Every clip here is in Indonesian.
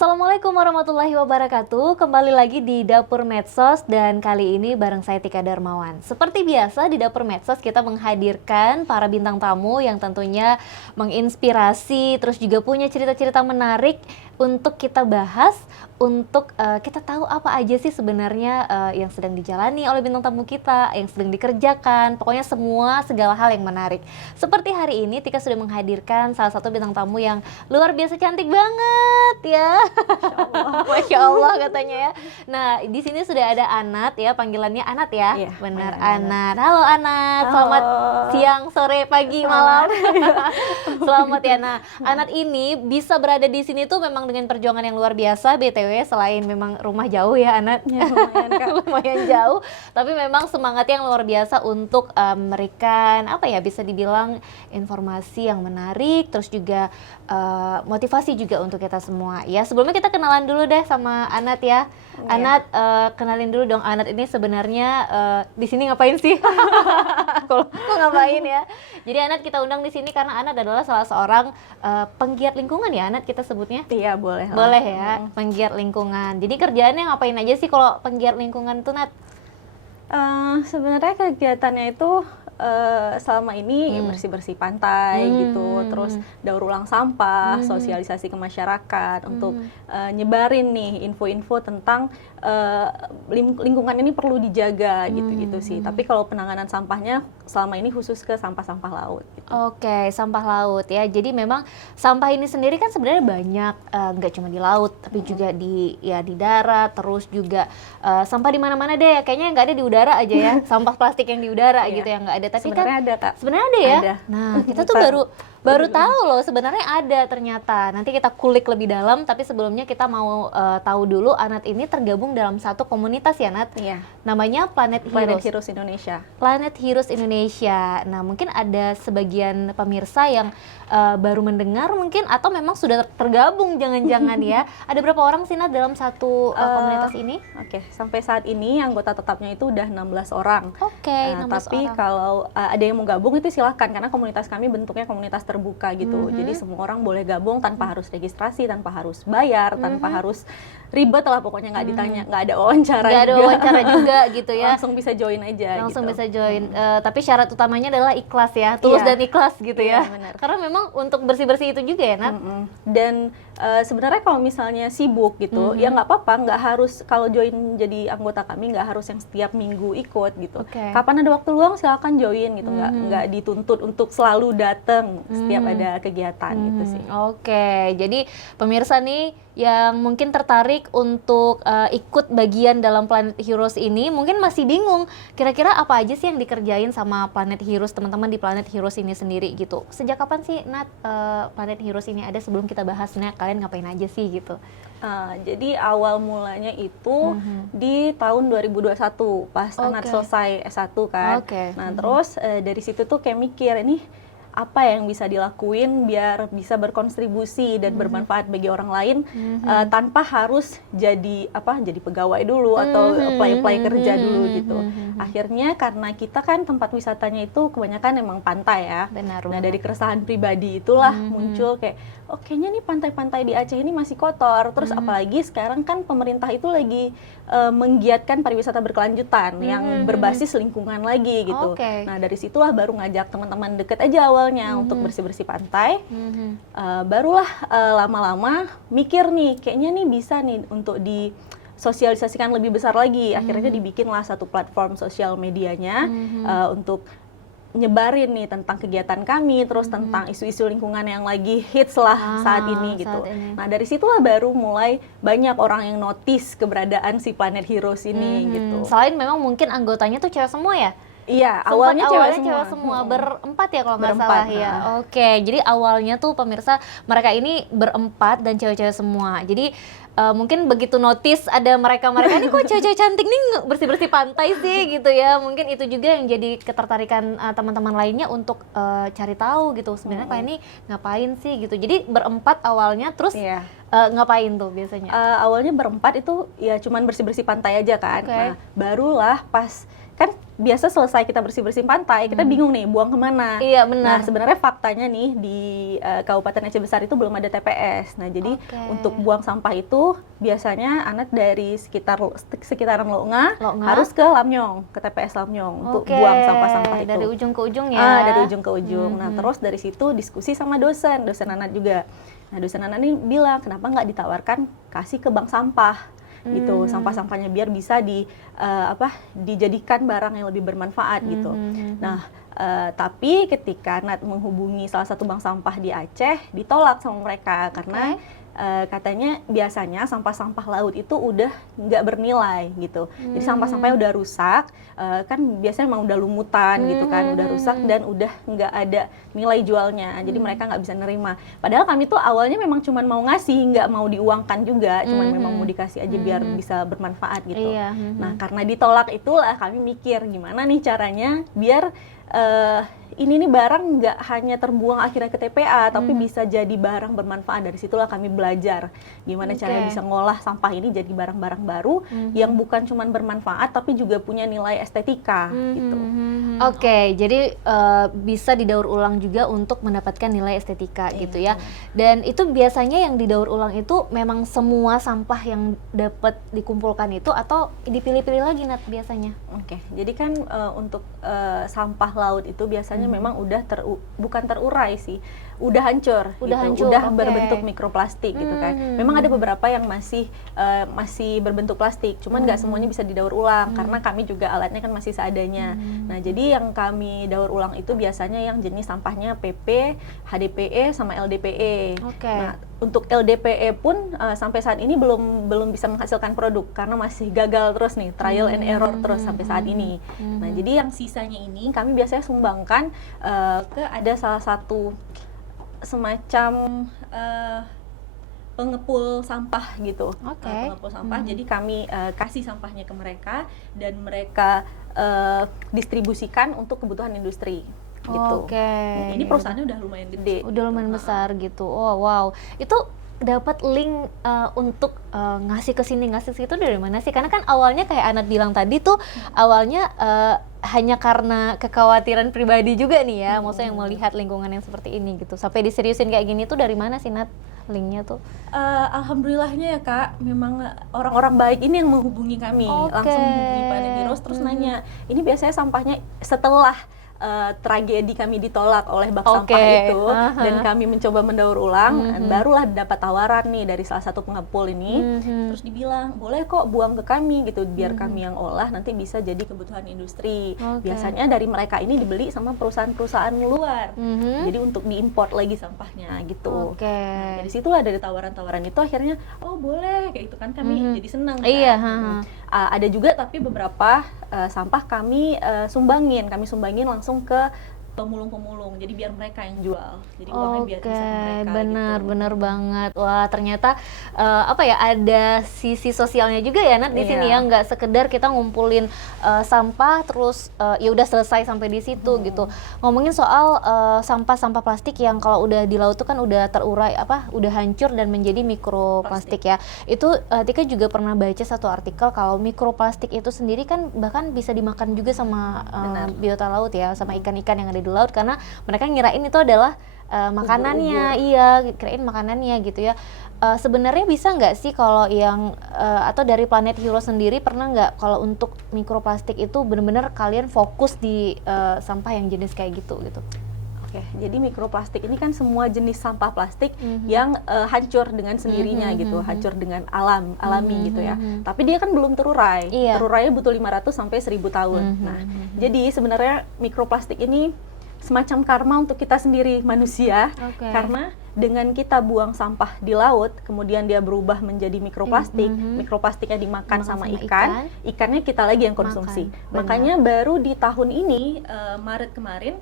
Assalamualaikum warahmatullahi wabarakatuh. Kembali lagi di Dapur Medsos dan kali ini bareng saya Tika Darmawan. Seperti biasa di Dapur Medsos kita menghadirkan para bintang tamu yang tentunya menginspirasi, terus juga punya cerita-cerita menarik untuk kita bahas, untuk kita tahu apa aja sih sebenarnya yang sedang dijalani oleh bintang tamu kita, yang sedang dikerjakan, pokoknya semua segala hal yang menarik. Seperti hari ini Tika sudah menghadirkan salah satu bintang tamu yang luar biasa cantik banget ya. Masya Allah katanya ya. Nah di sini sudah ada Anat ya, panggilannya Anat ya. Iya, benar Anat. Halo Anat, selamat siang, sore, pagi, malam. Selamat ya. Nah Anat ini bisa berada di sini tuh memang dengan perjuangan yang luar biasa. BTW selain memang rumah jauh ya Anat, ya, lumayan, Kak. lumayan jauh, tapi memang semangat yang luar biasa untuk memberikan apa ya, bisa dibilang informasi yang menarik, terus juga motivasi juga untuk kita semua. Ya sebelumnya kita kenalan dulu deh sama Anat ya. Anat, kenalin dulu dong Anat ini sebenarnya di sini ngapain sih? Kok ngapain ya? Jadi Anat kita undang di sini karena Anat adalah salah seorang penggiat lingkungan ya Anat kita sebutnya. Iya boleh lah. Boleh ya, penggiat lingkungan. Jadi kerjaannya ngapain aja sih kalau penggiat lingkungan tuh Nat? Sebenarnya kegiatannya itu selama ini bersih-bersih pantai gitu, terus daur ulang sampah, sosialisasi ke masyarakat untuk nyebarin nih info-info tentang lingkungan ini perlu dijaga gitu-gitu sih. Tapi kalau penanganan sampahnya selama ini khusus ke sampah-sampah laut. Gitu. Oke, sampah laut ya. Jadi memang sampah ini sendiri kan sebenarnya banyak, nggak cuma di laut, tapi juga di darat, terus juga sampah di mana-mana deh. Kayaknya nggak ada di udara aja ya, sampah plastik yang di udara gitu yang nggak ada. Tapi sebenarnya kan ada Kak. Sebenarnya ada ya. Ada. Nah kita tuh baru tahu loh sebenarnya ada ternyata. Nanti kita kulik lebih dalam. Tapi sebelumnya kita mau tahu dulu Anat ini tergabung dalam satu komunitas ya Nat. Iya. Namanya Planet Heroes Indonesia. Planet Heroes Indonesia. Nah mungkin ada sebagian pemirsa yang baru mendengar mungkin atau memang sudah tergabung jangan-jangan ya. Ada berapa orang sih Nat dalam satu komunitas ini? Oke, sampai saat ini anggota tetapnya itu udah 16 orang. Oke, 16 tapi orang. Kalau ada yang mau gabung itu silahkan karena komunitas kami bentuknya komunitas terbuka gitu. Jadi semua orang boleh gabung tanpa harus registrasi, tanpa harus bayar, tanpa harus ribet lah pokoknya, nggak ditanya, nggak ada wawancara nggak ada wawancara juga gitu ya. Langsung bisa join aja. Langsung gitu. bisa join. Tapi syarat utamanya adalah ikhlas ya, tulus dan ikhlas gitu ya. Benar. Karena memang untuk bersih-bersih itu juga ya Nat. Dan sebenarnya kalau misalnya sibuk gitu, ya nggak apa-apa, nggak harus kalau join jadi anggota kami nggak harus yang setiap minggu ikut gitu. Kapan ada waktu luang silakan join gitu, nggak dituntut untuk selalu datang setiap ada kegiatan gitu sih. Oke, jadi pemirsa nih yang mungkin tertarik untuk ikut bagian dalam Planet Heroes ini mungkin masih bingung kira-kira apa aja sih yang dikerjain sama Planet Heroes, teman-teman di Planet Heroes ini sendiri gitu. Sejak kapan sih Nat Planet Heroes ini ada? Sebelum kita bahas Nat, kalian ngapain aja sih gitu? Jadi awal mulanya itu di tahun 2021 pas Anat selesai S1 kan. Nah terus dari situ tuh kayak mikir ini apa yang bisa dilakuin biar bisa berkontribusi dan bermanfaat bagi orang lain tanpa harus jadi pegawai dulu atau apply kerja dulu gitu. Akhirnya karena kita kan tempat wisatanya itu kebanyakan emang pantai ya. Benar. Nah dari keresahan pribadi itulah muncul kayak kayaknya nih pantai-pantai di Aceh ini masih kotor. Terus apalagi sekarang kan pemerintah itu lagi menggiatkan pariwisata berkelanjutan yang berbasis lingkungan lagi gitu. Nah dari situlah baru ngajak teman-teman deket aja awalnya untuk bersih-bersih pantai. Barulah lama-lama mikir nih kayaknya nih bisa nih untuk disosialisasikan lebih besar lagi. Akhirnya dibikinlah satu platform sosial medianya untuk nyebarin nih tentang kegiatan kami, terus tentang isu-isu lingkungan yang lagi hits lah saat ini gitu. Nah dari situlah baru mulai banyak orang yang notice keberadaan si Planet Heroes ini gitu. Selain memang mungkin anggotanya tuh cewek semua ya? Iya, awalnya cewek semua. Berempat ya kalau nggak salah ya. Oke, jadi awalnya tuh pemirsa mereka ini berempat dan cewek-cewek semua. Jadi mungkin begitu notice ada mereka ini kok cewek-cewek cantik nih bersih-bersih pantai sih gitu ya. Mungkin itu juga yang jadi ketertarikan teman-teman lainnya untuk cari tahu gitu sebenarnya kalian ini ngapain sih gitu. Jadi berempat awalnya terus ngapain tuh biasanya? Awalnya berempat itu ya cuman bersih-bersih pantai aja kan. Nah, barulah pas kan biasa selesai kita bersih-bersih pantai, kita bingung nih buang kemana. Iya, benar. Nah, sebenarnya faktanya nih di Kabupaten Aceh Besar itu belum ada TPS. Nah, jadi untuk buang sampah itu biasanya anak dari sekitaran Loonga harus ke Lamnyong, ke TPS Lamnyong untuk buang sampah-sampah itu. Dari ujung ke ujung ya. Dari ujung ke ujung. Nah, terus dari situ diskusi sama dosen anak juga. Nah, dosen anak ini bilang, kenapa nggak ditawarkan kasih ke bank sampah gitu, sampah-sampahnya biar bisa dijadikan barang yang lebih bermanfaat gitu. Nah, tapi ketika Nat menghubungi salah satu bank sampah di Aceh, ditolak sama mereka karena katanya biasanya sampah-sampah laut itu udah nggak bernilai gitu. Jadi sampah-sampahnya udah rusak, kan biasanya emang udah lumutan gitu kan, udah rusak dan udah nggak ada nilai jualnya. Jadi mereka nggak bisa nerima. Padahal kami tuh awalnya memang cuma mau ngasih, nggak mau diuangkan juga, cuma memang mau dikasih aja biar bisa bermanfaat gitu. Nah, karena ditolak itulah kami mikir gimana nih caranya biar ini nih barang nggak hanya terbuang akhirnya ke TPA, tapi bisa jadi barang bermanfaat. Dari situlah kami belajar gimana caranya bisa ngolah sampah ini jadi barang-barang baru yang bukan cuma bermanfaat, tapi juga punya nilai estetika gitu. Oke, jadi bisa didaur ulang juga untuk mendapatkan nilai estetika gitu ya. Dan itu biasanya yang didaur ulang itu memang semua sampah yang dapat dikumpulkan itu atau dipilih-pilih lagi Nat biasanya? Oke, jadi kan untuk sampah laut itu biasanya memang udah bukan terurai sih, udah hancur, udah berbentuk mikroplastik gitu kan. Memang ada beberapa yang masih berbentuk plastik, cuman nggak semuanya bisa didaur ulang karena kami juga alatnya kan masih seadanya. Nah, jadi yang kami daur ulang itu biasanya yang jenis sampahnya PP, HDPE sama LDPE. Nah, untuk LDPE pun sampai saat ini belum bisa menghasilkan produk karena masih gagal terus nih, trial and error terus sampai saat ini. Nah, jadi yang sisanya ini kami biasanya sumbangkan ke ada salah satu semacam pengepul sampah gitu. Pengepul sampah. Jadi kami kasih sampahnya ke mereka dan mereka distribusikan untuk kebutuhan industri. Gitu. Ini perusahaannya udah lumayan gede. Udah lumayan besar gitu. Oh wow. Itu dapat link untuk ngasih ke sini ngasih ke situ dari mana sih? Karena kan awalnya kayak Anat bilang tadi tuh awalnya hanya karena kekhawatiran pribadi juga nih ya, maksudnya yang melihat lingkungan yang seperti ini gitu. Sampai diseriusin kayak gini tuh dari mana sih Nat linknya tuh? Alhamdulillahnya ya Kak, memang orang-orang baik ini yang menghubungi kami, langsung menghubungi Pak Heroes terus nanya, ini biasanya sampahnya setelah tragedi kami ditolak oleh bak sampah itu dan kami mencoba mendaur ulang, barulah dapat tawaran nih dari salah satu pengepul ini, terus dibilang boleh kok buang ke kami gitu biar kami yang olah nanti bisa jadi kebutuhan industri. Biasanya dari mereka ini dibeli sama perusahaan-perusahaan luar, jadi untuk diimport lagi sampahnya gitu. Nah, dari situlah dari tawaran-tawaran itu akhirnya oh boleh kayak itu kan kami jadi senang kan. Ada juga tapi beberapa sampah kami sumbangin langsung ke pemulung-pemulung, jadi biar mereka yang jual, jadi uangnya biar bisa ke mereka. Benar banget. Wah ternyata ada sisi sosialnya juga ya Nat di sini ya, nggak sekedar kita ngumpulin sampah terus ya udah selesai sampai di situ gitu. Ngomongin soal sampah-sampah plastik yang kalau udah di laut tuh kan udah terurai udah hancur dan menjadi mikroplastik ya. Itu Tika juga pernah baca satu artikel kalau mikroplastik itu sendiri kan bahkan bisa dimakan juga sama biota laut ya, sama ikan-ikan yang ada di laut karena mereka ngirain itu adalah makanannya. Kirain makanannya gitu ya. Sebenarnya bisa nggak sih kalau yang atau dari Planet Hero sendiri pernah nggak kalau untuk mikroplastik itu benar-benar kalian fokus di sampah yang jenis kayak gitu? Oke, jadi mikroplastik ini kan semua jenis sampah plastik yang hancur dengan sendirinya gitu, hancur dengan alami gitu ya. Tapi dia kan belum terurai. Terurainya butuh 500 sampai 1000 tahun. Nah, jadi sebenarnya mikroplastik ini semacam karma untuk kita sendiri manusia, karena dengan kita buang sampah di laut, kemudian dia berubah menjadi mikroplastik, mikroplastiknya dimakan sama ikan, ikannya kita lagi yang konsumsi. Makanya baru di tahun ini, Maret kemarin,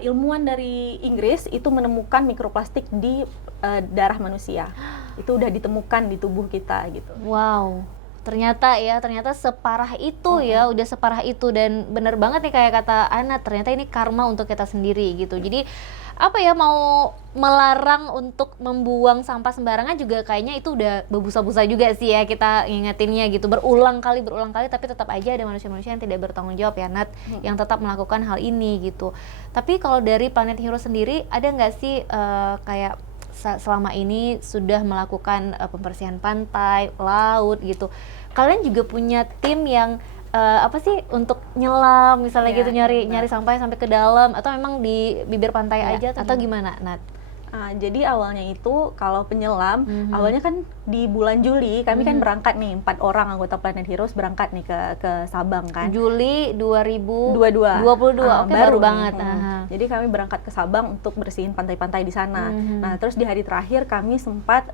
ilmuwan dari Inggris itu menemukan mikroplastik di darah manusia. Itu udah ditemukan di tubuh kita gitu. Wow. Ternyata separah itu ya, udah separah itu dan bener banget nih kayak kata Ana, ternyata ini karma untuk kita sendiri gitu. Jadi apa ya, mau melarang untuk membuang sampah sembarangan juga kayaknya itu udah berbusa-busa juga sih ya kita ngingetinnya gitu, berulang kali tapi tetap aja ada manusia-manusia yang tidak bertanggung jawab ya Nat, yang tetap melakukan hal ini gitu. Tapi kalau dari Planet Hero sendiri ada nggak sih kayak selama ini sudah melakukan pembersihan pantai, laut gitu, kalian juga punya tim yang apa sih untuk nyelam misalnya gitu, nyari sampah sampai ke dalam, atau memang di bibir pantai aja atau gimana Nat? Jadi awalnya itu kalau penyelam, awalnya kan di bulan Juli kami kan berangkat nih, 4 orang anggota Planet Heroes berangkat nih ke Sabang kan. Juli 2022. Oke, baru banget. Jadi kami berangkat ke Sabang untuk bersihin pantai-pantai di sana. Nah, terus di hari terakhir kami sempat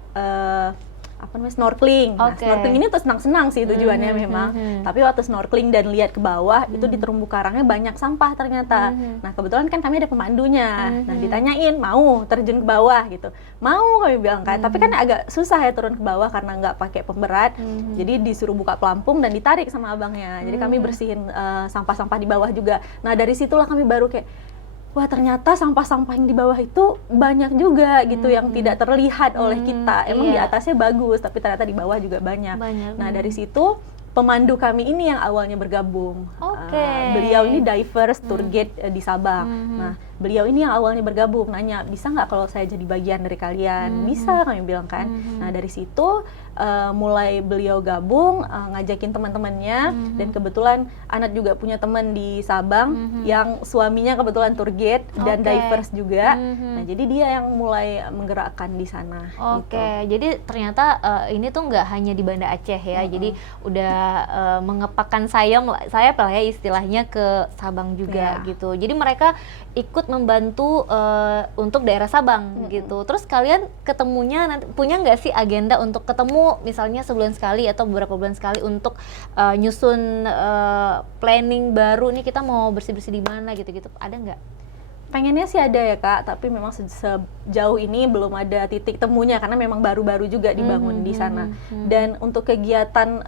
snorkeling. Nah, snorkeling ini tuh senang-senang sih tujuannya memang. Tapi waktu snorkeling dan lihat ke bawah itu di terumbu karangnya banyak sampah ternyata. Nah, kebetulan kan kami ada pemandunya. Nah, ditanyain mau terjun ke bawah gitu. Mau, kami bilang kan. Tapi kan agak susah ya turun ke bawah karena nggak pakai pemberat. Jadi disuruh buka pelampung dan ditarik sama abangnya. Jadi kami bersihin sampah-sampah di bawah juga. Nah, dari situlah kami baru kayak, wah ternyata sampah-sampah yang di bawah itu banyak juga gitu yang tidak terlihat oleh kita. Emang di atasnya bagus, tapi ternyata di bawah juga banyak. Nah, dari situ pemandu kami ini yang awalnya bergabung. Beliau ini divers tour guide di Sabang. Nah, beliau ini yang awalnya bergabung, nanya, bisa nggak kalau saya jadi bagian dari kalian? Bisa, kami bilang kan. Nah, dari situ mulai beliau gabung, ngajakin teman-temannya, dan kebetulan Anat juga punya teman di Sabang yang suaminya kebetulan tour guide dan divers juga. Nah, jadi dia yang mulai menggerakkan di sana. Jadi ternyata ini tuh nggak hanya di Banda Aceh ya, jadi udah mengepakkan sayap lah ya istilahnya ke Sabang juga gitu. Jadi mereka ikut membantu untuk daerah Sabang gitu. Terus kalian ketemunya nanti punya nggak sih agenda untuk ketemu misalnya sebulan sekali atau beberapa bulan sekali untuk nyusun planning baru nih, kita mau bersih-bersih di mana gitu-gitu, ada nggak? Pengennya sih ada ya Kak, tapi memang sejauh ini belum ada titik temunya karena memang baru-baru juga dibangun di sana. Dan untuk kegiatan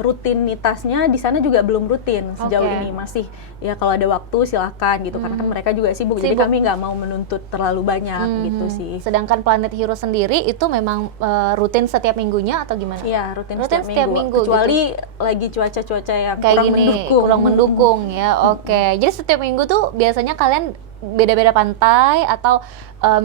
rutinitasnya di sana juga belum rutin sejauh ini, masih ya kalau ada waktu silahkan gitu, karena kan mereka juga sibuk. Jadi kami nggak mau menuntut terlalu banyak gitu sih. Sedangkan Planet Hero sendiri itu memang rutin setiap minggunya atau gimana? Iya, rutin setiap minggu. Kecuali gitu, lagi cuaca-cuaca yang kayak kurang gini, mendukung. Kurang mendukung ya. Jadi setiap minggu tuh biasanya kalian beda-beda pantai, atau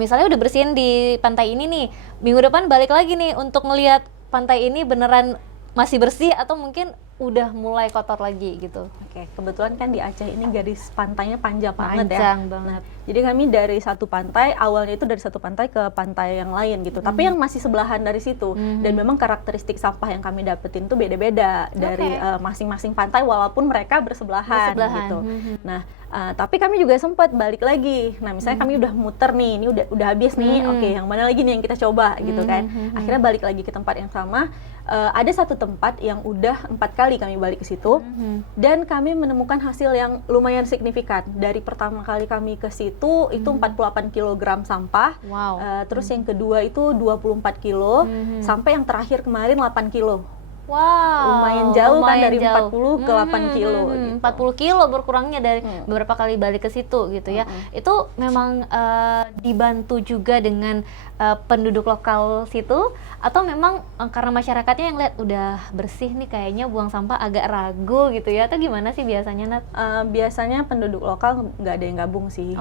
misalnya udah bersihin di pantai ini nih, minggu depan balik lagi nih untuk ngelihat pantai ini beneran masih bersih atau mungkin udah mulai kotor lagi gitu. Kebetulan kan di Aceh ini garis pantainya panjang banget. Banget. Jadi kami dari satu pantai, awalnya itu dari satu pantai ke pantai yang lain gitu. Tapi yang masih sebelahan dari situ. Dan memang karakteristik sampah yang kami dapetin tuh beda-beda dari masing-masing pantai walaupun mereka bersebelahan. Gitu. Nah, tapi kami juga sempat balik lagi. Nah, misalnya kami udah muter nih, ini udah habis nih. Yang mana lagi nih yang kita coba gitu kan. Akhirnya balik lagi ke tempat yang sama. Ada satu tempat yang udah 4 kali kami balik ke situ, dan kami menemukan hasil yang lumayan signifikan. Dari pertama kali kami ke situ itu 48 kg sampah, terus yang kedua itu 24 kilo, sampai yang terakhir kemarin 8 kilo. Lumayan jauh kan, dari 40 ke 8 kilo. Gitu. 40 kilo berkurangnya dari beberapa kali balik ke situ gitu ya. Itu memang dibantu juga dengan penduduk lokal situ, atau memang karena masyarakatnya yang lihat udah bersih nih kayaknya buang sampah agak ragu gitu ya, atau gimana sih biasanya Nat? Biasanya penduduk lokal nggak ada yang gabung sih.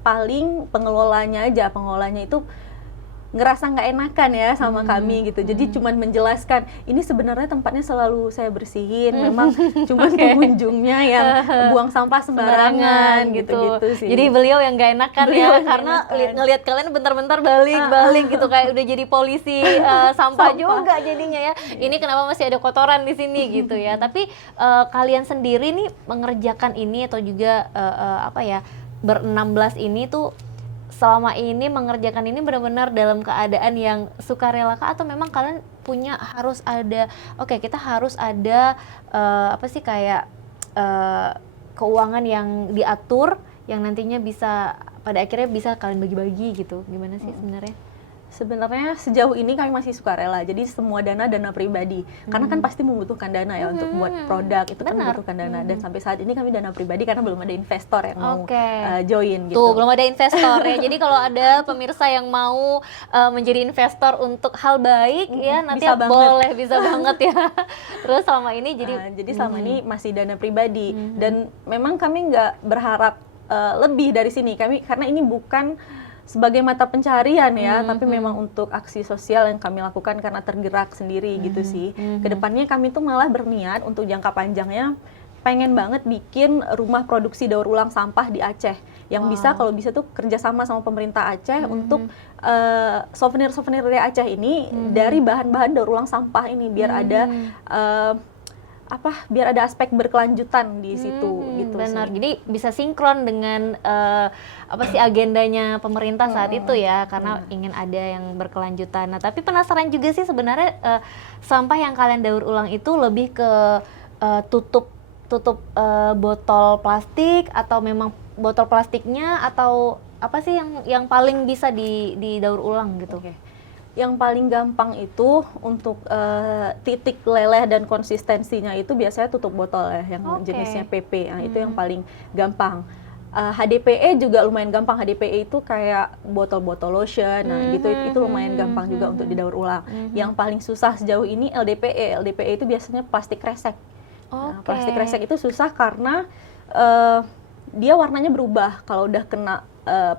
Paling pengelolanya itu ngerasa nggak enakan ya sama kami gitu. Jadi cuman menjelaskan, ini sebenarnya tempatnya selalu saya bersihin, memang cuman pengunjungnya yang buang sampah sembarangan gitu sih. Jadi beliau yang nggak enakan karena ngelihat kalian bentar-bentar balik gitu, kayak udah jadi polisi sampah juga jadinya ya. Ini kenapa masih ada kotoran di sini gitu ya. Tapi kalian sendiri nih mengerjakan ini atau juga ber-16 ini tuh selama ini mengerjakan ini benar-benar dalam keadaan yang sukarela kah, atau memang kalian punya harus ada kita harus ada keuangan yang diatur yang nantinya bisa pada akhirnya bisa kalian bagi-bagi gitu, gimana sih sebenarnya? Sebenarnya sejauh ini kami masih sukarela, jadi semua dana pribadi. Karena kan pasti membutuhkan dana ya untuk buat produk, itu kan Benar. membutuhkan dana. Dan sampai saat ini kami dana pribadi karena belum ada investor yang mau Oke. join gitu. Tuh, belum ada investor ya. Jadi kalau ada pemirsa yang mau menjadi investor untuk hal baik ya, nanti Bisa banget. boleh, bisa banget ya. Terus selama ini Jadi selama ini masih dana pribadi dan memang kami nggak berharap lebih dari sini. Karena ini bukan sebagai mata pencarian ya, tapi memang untuk aksi sosial yang kami lakukan karena tergerak sendiri gitu sih. Kedepannya kami tuh malah berniat untuk jangka panjangnya pengen banget bikin rumah produksi daur ulang sampah di Aceh yang bisa, kalau bisa tuh kerjasama sama pemerintah Aceh untuk souvenir-souvenir dari Aceh ini dari bahan-bahan daur ulang sampah ini, biar ada biar ada aspek berkelanjutan di situ gitu benar. sih. Jadi bisa sinkron dengan agendanya pemerintah saat itu ya, karena ingin ada yang berkelanjutan. Nah, tapi penasaran juga sih sebenarnya sampah yang kalian daur ulang itu lebih ke tutup botol plastik, atau memang botol plastiknya, atau apa sih yang paling bisa didaur ulang gitu? Oke. Yang paling gampang itu untuk titik leleh dan konsistensinya itu biasanya tutup botol ya, yang jenisnya PP. Nah, itu yang paling gampang. HDPE juga lumayan gampang. HDPE itu kayak botol-botol lotion. Nah, gitu itu lumayan gampang juga untuk didaur ulang. Yang paling susah sejauh ini LDPE. LDPE itu biasanya plastik kresek. Nah, plastik kresek itu susah karena dia warnanya berubah kalau udah kena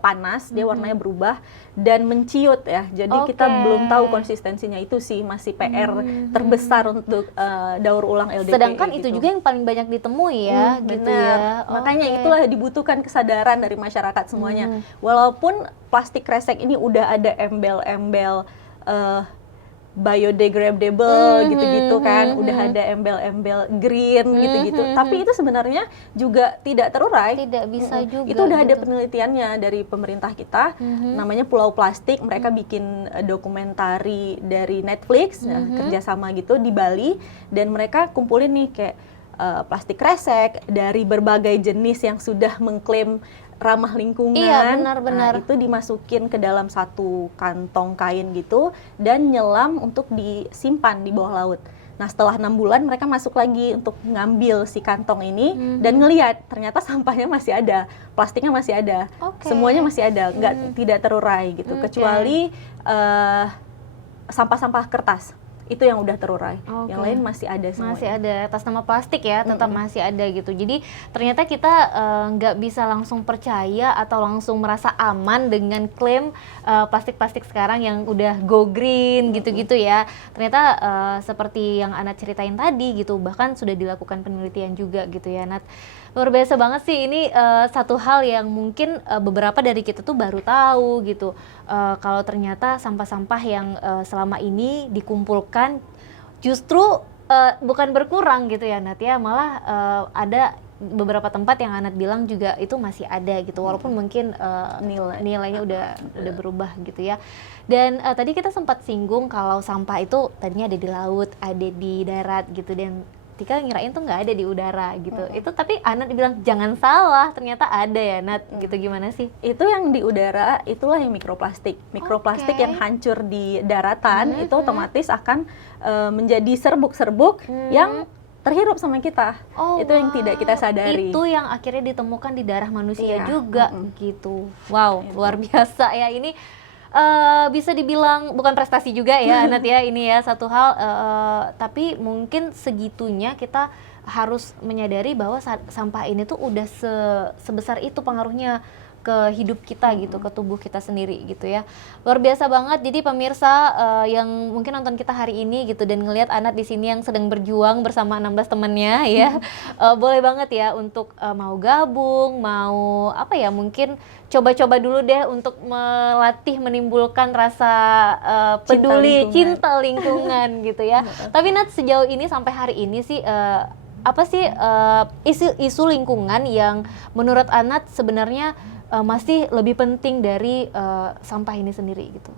panas, dia warnanya berubah dan menciut ya. Jadi kita belum tahu konsistensinya, itu sih masih PR terbesar untuk daur ulang LDPE. Sedangkan gitu. itu juga yang paling banyak ditemui ya, gitu ya. Makanya itulah dibutuhkan kesadaran dari masyarakat semuanya. Walaupun plastik kresek ini udah ada embel-embel biodegradable gitu-gitu kan, udah ada embel-embel green gitu-gitu, tapi itu sebenarnya juga tidak terurai. Tidak bisa juga. Itu udah ada penelitiannya dari pemerintah kita, namanya Pulau Plastik. Mereka bikin dokumentari dari Netflix, kerjasama gitu di Bali, dan mereka kumpulin nih kayak plastik kresek dari berbagai jenis yang sudah mengklaim ramah lingkungan. Iya, benar-benar. Nah, itu dimasukin ke dalam satu kantong kain gitu dan nyelam untuk disimpan di bawah laut. Nah, setelah 6 bulan mereka masuk lagi untuk ngambil si kantong ini dan ngelihat ternyata sampahnya masih ada, plastiknya masih ada, semuanya masih ada, tidak terurai gitu, kecuali sampah-sampah kertas. Itu yang udah terurai, yang lain masih ada semuanya. Masih ada, atas nama plastik ya, tetap masih ada gitu. Jadi ternyata kita nggak bisa langsung percaya atau langsung merasa aman dengan klaim plastik-plastik sekarang yang udah go green gitu-gitu ya. Ternyata seperti yang Anat ceritain tadi gitu, bahkan sudah dilakukan penelitian juga gitu ya, Nat. Luar biasa banget sih, ini satu hal yang mungkin beberapa dari kita tuh baru tahu gitu, kalau ternyata sampah-sampah yang selama ini dikumpulkan justru bukan berkurang gitu ya, Nat ya, malah ada beberapa tempat yang Anat bilang juga itu masih ada gitu, walaupun mungkin nilainya udah berubah gitu ya. Dan tadi kita sempat singgung kalau sampah itu tadinya ada di laut, ada di darat gitu, dan Tika ngirain tuh nggak ada di udara gitu. Itu tapi Anat bilang jangan salah, ternyata ada ya, Nat. Gitu, gimana sih? Itu yang di udara, itulah yang mikroplastik. Mikroplastik yang hancur di daratan itu otomatis akan menjadi serbuk-serbuk yang terhirup sama kita. Itu yang tidak kita sadari. Itu yang akhirnya ditemukan di darah manusia juga gitu. Wow, luar biasa ya ini. Bisa dibilang bukan prestasi juga ya, Anat ya, ini ya satu hal, tapi mungkin segitunya kita harus menyadari bahwa sampah ini tuh udah sebesar itu pengaruhnya ke hidup kita gitu, ke tubuh kita sendiri gitu ya. Luar biasa banget. Jadi pemirsa yang mungkin nonton kita hari ini gitu dan ngelihat Anat di sini yang sedang berjuang bersama 16 temennya ya, boleh banget ya untuk mau gabung, mau apa ya, mungkin coba-coba dulu deh untuk melatih menimbulkan rasa peduli, cinta lingkungan gitu ya. Tapi Nat, sejauh ini sampai hari ini sih apa sih isu lingkungan yang menurut Anat sebenarnya masih lebih penting dari sampah ini sendiri gitu?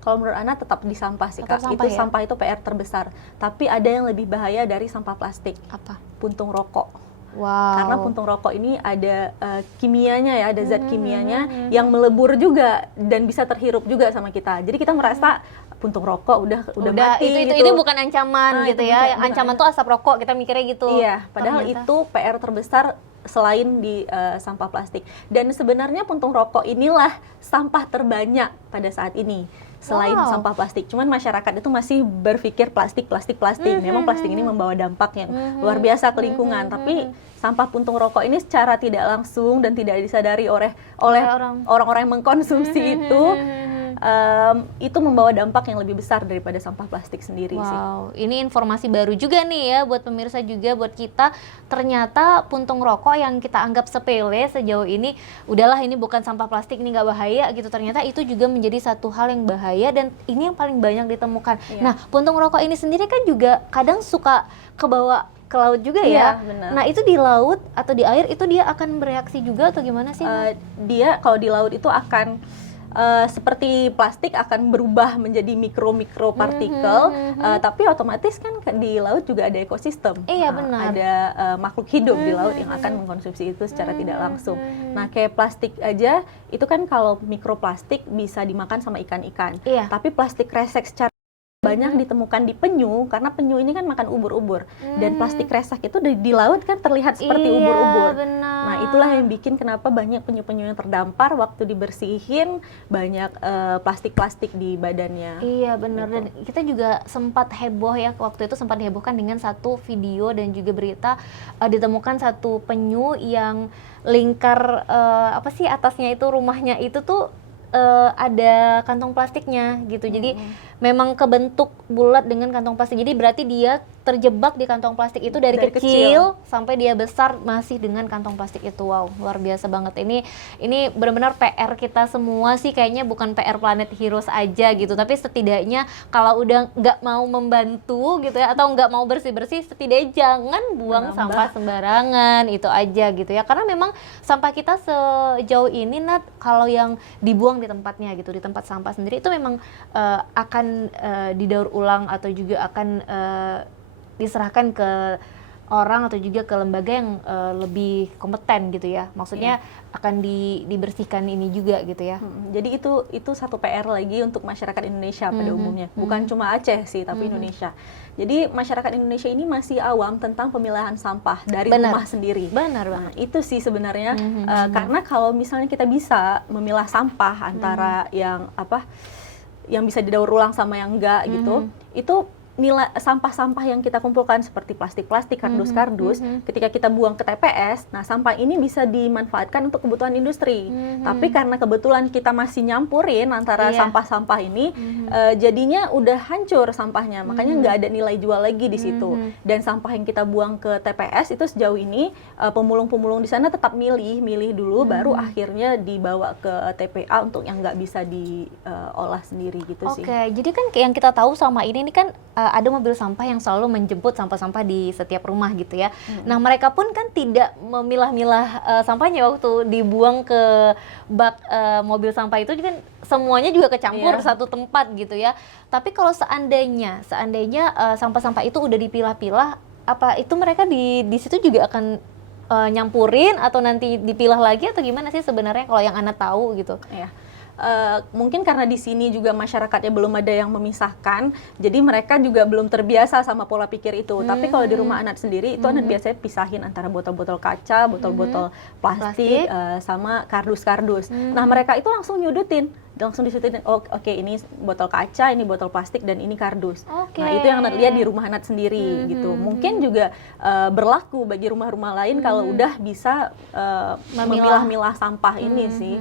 Kalau menurut Ana tetap di sampah sih, Kak. Sampah, ya? Sampah itu PR terbesar. Tapi ada yang lebih bahaya dari sampah plastik. Apa? Puntung rokok. Wow. Karena puntung rokok ini ada kimianya ya, ada zat kimianya yang melebur juga dan bisa terhirup juga sama kita. Jadi kita merasa puntung rokok udah mati gitu. Itu bukan ancaman gitu itu ya. bukan Ancaman tuh asap rokok, kita mikirnya gitu. Iya, padahal Ternyata. itu PR terbesar selain di sampah plastik. Dan sebenarnya puntung rokok inilah sampah terbanyak pada saat ini selain sampah plastik. Cuman masyarakat itu masih berpikir plastik. Memang plastik ini membawa dampak yang luar biasa ke lingkungan, tapi sampah puntung rokok ini secara tidak langsung dan tidak disadari oleh orang-orang yang mengkonsumsi itu membawa dampak yang lebih besar daripada sampah plastik sendiri sih. Wow, ini informasi baru juga nih ya buat pemirsa juga, buat kita. Ternyata puntung rokok yang kita anggap sepele sejauh ini, udahlah ini bukan sampah plastik, ini nggak bahaya gitu. Ternyata itu juga menjadi satu hal yang bahaya dan ini yang paling banyak ditemukan. Iya. Nah, puntung rokok ini sendiri kan juga kadang suka kebawa ke laut juga ya. Benar. Nah, itu di laut atau di air itu dia akan bereaksi juga atau gimana sih? Dia kalau di laut itu akan seperti plastik akan berubah menjadi mikro partikel, tapi otomatis kan di laut juga ada ekosistem. Iya, benar. Ada makhluk hidup di laut yang akan mengkonsumsi itu secara tidak langsung. Nah, kayak plastik aja itu kan kalau mikroplastik bisa dimakan sama ikan-ikan. Iya. Tapi plastik kresek secara banyak ditemukan di penyu, karena penyu ini kan makan ubur-ubur, dan plastik kresek itu di laut kan terlihat seperti ubur-ubur. Benar. Nah, itulah yang bikin kenapa banyak penyu-penyu yang terdampar waktu dibersihin, banyak plastik-plastik di badannya. Iya, benar. Gitu. Dan kita juga sempat heboh ya, waktu itu sempat dihebohkan dengan satu video dan juga berita, ditemukan satu penyu yang lingkar atasnya itu, rumahnya itu tuh ada kantong plastiknya gitu. Jadi memang kebentuk bulat dengan kantong plastik. Jadi berarti dia terjebak di kantong plastik itu dari kecil sampai dia besar masih dengan kantong plastik itu. Wow, luar biasa banget. Ini benar-benar PR kita semua sih, kayaknya bukan PR Planet Heroes aja gitu. Tapi setidaknya kalau udah nggak mau membantu gitu ya, atau nggak mau bersih-bersih, setidaknya jangan buang sampah sembarangan, itu aja gitu ya. Karena memang sampah kita sejauh ini, Nat, kalau yang dibuang di tempatnya gitu, di tempat sampah sendiri itu memang akan didaur ulang atau juga akan diserahkan ke orang atau juga ke lembaga yang lebih kompeten gitu ya. Maksudnya akan dibersihkan ini juga gitu ya. Jadi itu satu PR lagi untuk masyarakat Indonesia pada umumnya. Bukan cuma Aceh sih, tapi Indonesia. Jadi masyarakat Indonesia ini masih awam tentang pemilahan sampah dari rumah sendiri. Benar banget. Itu sih sebenarnya karena kalau misalnya kita bisa memilah sampah antara yang bisa didaur ulang sama yang enggak gitu, itu nilai sampah-sampah yang kita kumpulkan seperti plastik-plastik, kardus-kardus, ketika kita buang ke TPS, nah sampah ini bisa dimanfaatkan untuk kebutuhan industri. Tapi karena kebetulan kita masih nyampurin antara sampah-sampah ini, jadinya udah hancur sampahnya, makanya nggak ada nilai jual lagi di situ. Dan sampah yang kita buang ke TPS itu sejauh ini pemulung-pemulung di sana tetap milih dulu, baru akhirnya dibawa ke TPA untuk yang nggak bisa diolah sendiri gitu sih. Oke, jadi kan yang kita tahu sama ini kan ada mobil sampah yang selalu menjemput sampah-sampah di setiap rumah gitu ya. Nah, mereka pun kan tidak memilah-milah sampahnya waktu dibuang ke bak mobil sampah itu juga semuanya juga kecampur satu tempat gitu ya. Tapi kalau seandainya sampah-sampah itu udah dipilah-pilah, apa itu mereka di situ juga akan nyampurin atau nanti dipilah lagi atau gimana sih sebenarnya kalau yang Ana tahu gitu? Iya. Mungkin karena di sini juga masyarakatnya belum ada yang memisahkan, jadi mereka juga belum terbiasa sama pola pikir itu. Tapi kalau di rumah Anat sendiri itu Anat biasanya pisahin antara botol-botol kaca, botol-botol plastik, sama kardus-kardus. Nah, mereka itu langsung nyudutin, langsung disudutin. Oke, ini botol kaca, ini botol plastik, dan ini kardus. Nah, itu yang Anat lihat di rumah Anat sendiri gitu. Mungkin juga berlaku bagi rumah-rumah lain kalau udah bisa memilah-milah sampah ini sih.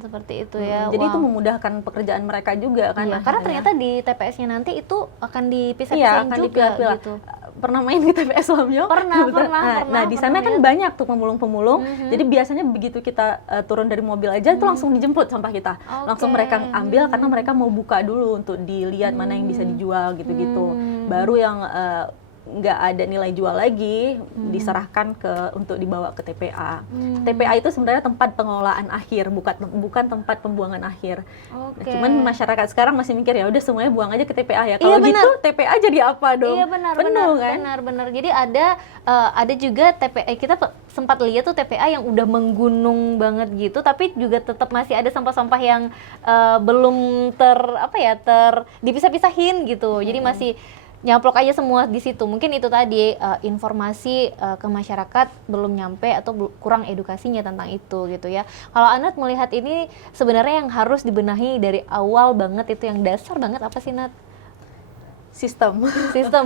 Seperti itu ya. Jadi itu memudahkan pekerjaan mereka juga kan. Iya, karena ternyata di TPS-nya nanti itu akan dipisah-pisahin juga dipilah-pilah. gitu. Pernah main di TPS Lamio? Pernah. Nah, di sana kan banyak tuh pemulung-pemulung. Jadi biasanya begitu kita turun dari mobil aja itu langsung dijemput sampah kita. Langsung mereka ambil karena mereka mau buka dulu untuk dilihat mana yang bisa dijual gitu-gitu. Baru yang nggak ada nilai jual lagi, diserahkan untuk dibawa ke TPA. TPA itu sebenarnya tempat pengelolaan akhir, bukan tempat pembuangan akhir. Nah, cuman masyarakat sekarang masih mikir ya udah semuanya buang aja ke TPA ya. Kalau gitu TPA jadi apa dong? Iya benar, penuh kan? benar. Jadi ada juga TPA, kita sempat lihat tuh TPA yang udah menggunung banget gitu, tapi juga tetap masih ada sampah-sampah yang belum dipisah-pisahin gitu. Jadi masih nyaplok aja semua di situ. Mungkin itu tadi informasi ke masyarakat belum nyampe atau kurang edukasinya tentang itu gitu ya. Kalau Anat melihat ini sebenarnya yang harus dibenahi dari awal banget, itu yang dasar banget apa sih, Nat? Sistem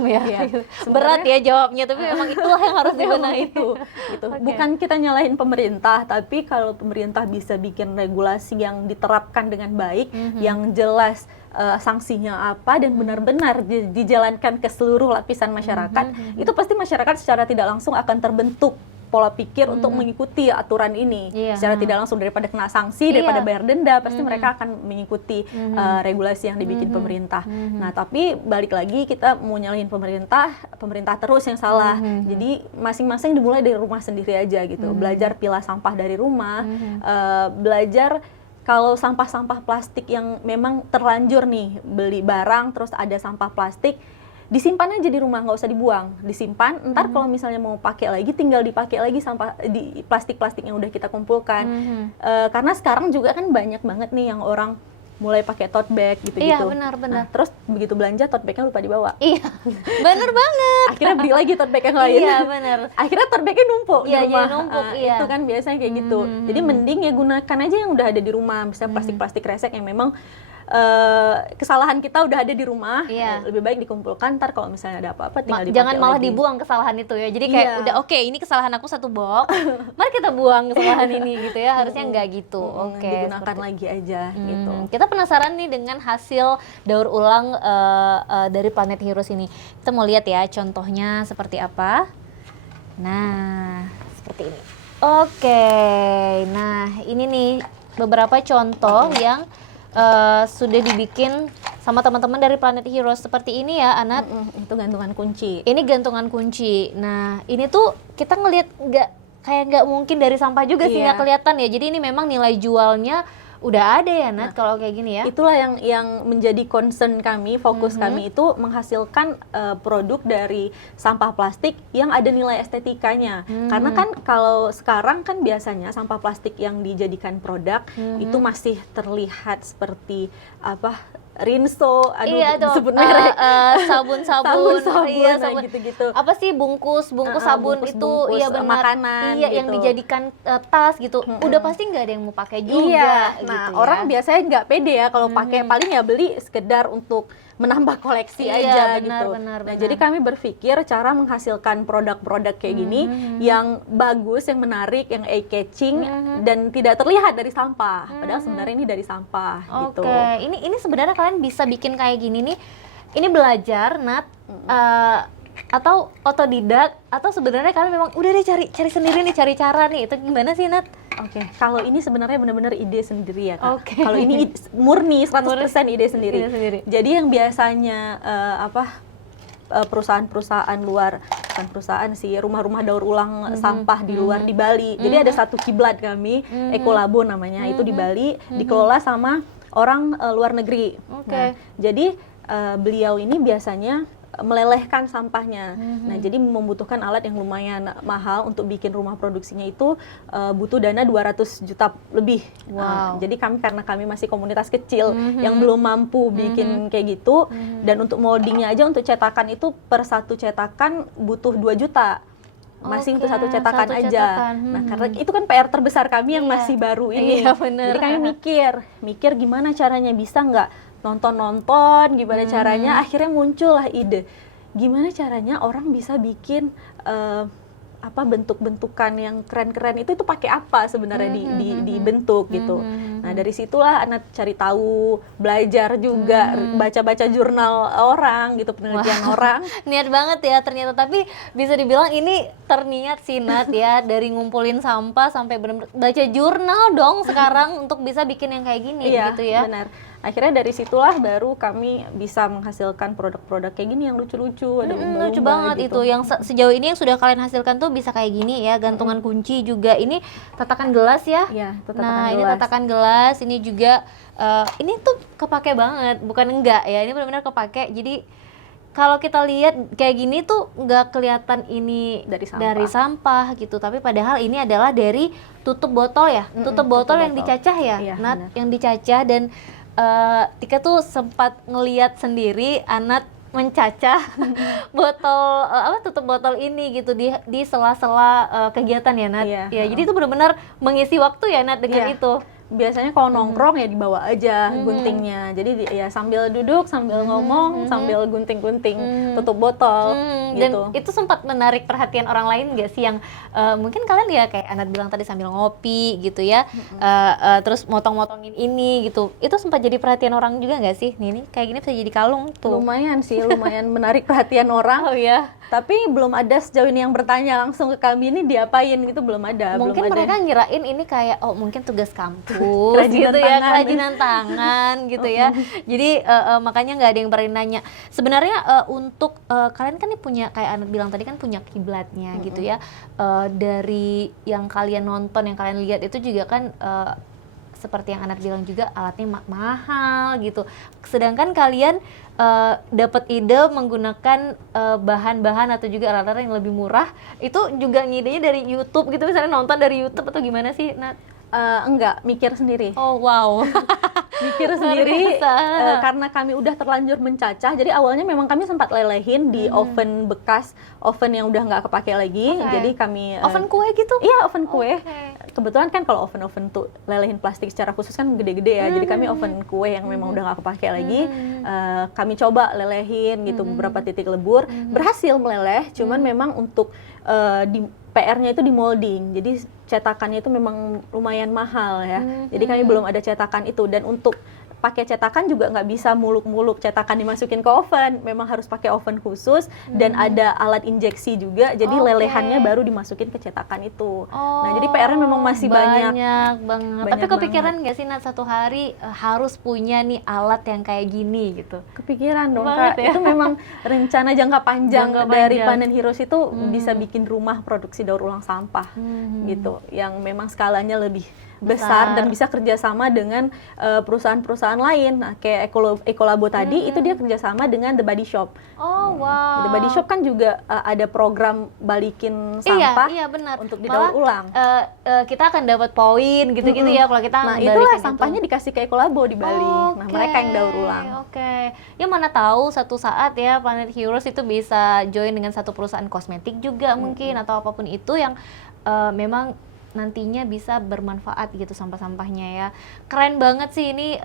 ya. Iya. Berat ya jawabnya, tapi memang itulah yang harus dibenahi itu gitu. Bukan kita nyalahin pemerintah, tapi kalau pemerintah bisa bikin regulasi yang diterapkan dengan baik, yang jelas sanksinya apa dan benar-benar dijalankan ke seluruh lapisan masyarakat, itu pasti masyarakat secara tidak langsung akan terbentuk pola pikir untuk mengikuti aturan ini. Secara tidak langsung, daripada kena sanksi, daripada bayar denda, pasti mereka akan mengikuti regulasi yang dibikin pemerintah. Nah, tapi balik lagi, kita mau nyalahin pemerintah terus yang salah. Jadi masing-masing dimulai dari rumah sendiri aja gitu. Belajar pilah sampah dari rumah, belajar kalau sampah-sampah plastik yang memang terlanjur nih beli barang terus ada sampah plastik, disimpan aja di rumah, nggak usah dibuang, disimpan. Ntar kalau misalnya mau pakai lagi, tinggal dipakai lagi sampah di plastik-plastik yang udah kita kumpulkan. Karena sekarang juga kan banyak banget nih yang orang mulai pakai tote bag gitu-gitu. Iya, benar. Nah, terus begitu belanja tote bagnya lupa dibawa. Iya, benar banget. Akhirnya beli lagi tote bag yang lain. Iya, benar. Akhirnya tote bagnya numpuk di rumah. Jadi numpuk, Itu kan biasanya kayak gitu. Jadi mending ya gunakan aja yang udah ada di rumah. Misalnya plastik-plastik resek yang memang kesalahan kita udah ada di rumah, lebih baik dikumpulkan. Ntar kalau misalnya ada apa-apa tinggal dipakai jangan malah lagi. dibuang kesalahan itu ya. Jadi kayak udah oke, ini kesalahan aku satu box, mari kita buang kesalahan ini gitu ya. Harusnya nggak gitu. Digunakan lagi aja gitu. Kita penasaran nih dengan hasil daur ulang dari Planet Heroes ini. Kita mau lihat ya contohnya seperti apa. Nah, seperti ini. Oke, nah ini nih beberapa contoh yang sudah dibikin sama teman-teman dari Planet Heroes. Seperti ini ya, Anat. Itu gantungan kunci. Ini gantungan kunci. Nah, ini tuh kita ngelihat nggak mungkin dari sampah juga sih, nggak kelihatan ya. Jadi ini memang nilai jualnya udah ada ya, Nat, kalau kayak gini ya. Itulah yang menjadi concern kami, fokus kami itu menghasilkan produk dari sampah plastik yang ada nilai estetikanya. Karena kan kalau sekarang kan biasanya sampah plastik yang dijadikan produk itu masih terlihat seperti apa? Rinso, sebut merek, sabun-sabun, sabun gitu-gitu. Apa sih bungkus sabun itu, iya benar, makanan, iya gitu. Yang dijadikan tas gitu, udah pasti nggak ada yang mau pakai juga. Nah, gitu orang biasanya nggak pede ya kalau pakai, paling ya beli sekedar untuk menambah koleksi aja gitu. Benar. Jadi kami berpikir cara menghasilkan produk-produk kayak gini yang bagus, yang menarik, yang eye-catching dan tidak terlihat dari sampah. Padahal sebenarnya ini dari sampah gitu. Ini sebenarnya kalian bisa bikin kayak gini nih. Ini belajar, Nat, atau otodidak, atau sebenarnya kalian memang udah deh cari sendiri nih, cari cara nih. Itu gimana sih, Nat? Kalau ini sebenarnya benar-benar ide sendiri ya, Kak. Kalau ini murni 100% ide sendiri. Jadi yang biasanya perusahaan-perusahaan luar, bukan perusahaan sih, rumah-rumah daur ulang sampah di luar di Bali. Jadi ada satu kiblat kami, Ekolabo namanya, itu di Bali, dikelola sama orang luar negeri. Nah, jadi beliau ini biasanya melelehkan sampahnya. Nah, jadi membutuhkan alat yang lumayan mahal untuk bikin rumah produksinya itu butuh dana 200 juta lebih. Jadi karena kami masih komunitas kecil yang belum mampu bikin kayak gitu, dan untuk moldingnya aja, untuk cetakan itu per satu cetakan butuh 2 juta. Masih untuk satu cetakan aja. Nah, karena itu kan PR terbesar kami yang masih baru ini. Jadi kami mikir gimana caranya, bisa nggak nonton gimana caranya, akhirnya muncullah ide gimana caranya orang bisa bikin bentuk-bentukan yang keren-keren itu pakai apa sebenarnya dibentuk gitu. Nah, dari situlah Anak cari tahu, belajar juga, baca-baca jurnal orang gitu, penelitian orang. Niat banget ya ternyata, tapi bisa dibilang ini terniat sih, Nat, ya, dari ngumpulin sampah sampai benar-benar baca jurnal dong sekarang untuk bisa bikin yang kayak gini gitu ya. Benar. akhirnya dari situlah baru kami bisa menghasilkan produk-produk kayak gini yang lucu-lucu, ada umba-umba lucu banget gitu. itu. Yang sejauh ini yang sudah kalian hasilkan tuh bisa kayak gini ya, gantungan kunci juga. Ini tatakan gelas ya. Iya, tatakan Nah, ini gelas. tatakan gelas, ini juga ini tuh kepake banget, bukan enggak ya. Ini benar-benar kepake. Jadi kalau kita lihat kayak gini tuh nggak kelihatan ini Dari sampah gitu, tapi padahal ini adalah dari tutup botol ya, tutup botol yang botol. dicacah ya, Iya, Nat, benar. yang dicacah. Dan Tika tuh sempat ngeliat sendiri Anat mencacah botol tutup botol ini gitu di sela-sela kegiatan ya, Nat. Iya, Ya, jadi itu benar-benar mengisi waktu ya, Nat, dengan Iya. itu. Biasanya kalau nongkrong ya dibawa aja guntingnya. Jadi ya sambil duduk, sambil ngomong, sambil gunting-gunting tutup botol Dan gitu. itu sempat menarik perhatian orang lain nggak sih, yang mungkin kalian ya kayak Anat bilang tadi sambil ngopi gitu ya, terus motong-motongin ini gitu, itu sempat jadi perhatian orang juga nggak sih? Nih kayak gini bisa jadi kalung tuh. Lumayan sih, lumayan menarik perhatian orang. Oh ya, Tapi belum ada sejauh ini yang bertanya langsung ke kami ini diapain gitu, belum ada. mungkin belum ada. mereka ngirain ini kayak mungkin tugas kampus Kerajinan gitu ya, tangan. kerajinan tangan gitu ya. Jadi makanya nggak ada yang berani nanya. Sebenarnya untuk kalian kan nih punya, kayak Anat bilang tadi kan punya kiblatnya gitu ya. Dari yang kalian nonton, yang kalian lihat itu juga kan seperti yang Anat bilang juga alatnya mahal gitu. Sedangkan kalian dapat ide menggunakan bahan-bahan atau juga alat-alat yang lebih murah, itu juga ngidenya dari YouTube gitu, misalnya nonton dari YouTube atau gimana sih, Nat? Enggak, mikir sendiri. Oh wow. Mikir Luar sendiri biasa. karena kami udah terlanjur mencacah. Jadi awalnya memang kami sempat lelehin di oven bekas, oven yang udah nggak kepake lagi. Oke. Jadi kami Oven kue gitu? Iya, oven kue. Oke. Kebetulan kan kalau oven-oven tuh lelehin plastik secara khusus kan gede-gede ya. Jadi kami oven kue yang memang udah nggak kepake lagi, kami coba lelehin gitu beberapa titik lebur. Berhasil meleleh, cuman memang untuk di PR-nya itu di molding. Jadi cetakannya itu memang lumayan mahal ya. Jadi kami belum ada cetakan itu, dan untuk pakai cetakan juga nggak bisa muluk-muluk cetakan dimasukin ke oven, memang harus pakai oven khusus dan ada alat injeksi juga, jadi Oke. lelehannya baru dimasukin ke cetakan itu. Oh, Nah, jadi PR-nya memang masih banyak. banget. Banyak Tapi kepikiran nggak sih, Nat, satu hari harus punya nih alat yang kayak gini gitu? Kepikiran dong, Banget Kak. ya. Itu memang rencana jangka panjang Jangka dari panjang. Panen Heroes itu, bisa bikin rumah produksi daur ulang sampah gitu, yang memang skalanya lebih besar dan bisa kerjasama dengan perusahaan-perusahaan lain. Nah, kayak Ekolabo tadi itu dia kerjasama dengan The Body Shop. Oh wow. The Body Shop kan juga ada program balikin sampah Iya benar. untuk didaur ulang. Kita akan dapat poin gitu-gitu ya kalau kita Nah, balikin itulah itu. sampahnya dikasih ke Ekolabo di Bali. Nah, Oke, mereka yang daur ulang. Oke. Ya mana tahu satu saat ya Planet Heroes itu bisa join dengan satu perusahaan kosmetik juga mungkin, atau apapun itu yang memang nantinya bisa bermanfaat gitu sampah-sampahnya ya. Keren banget sih ini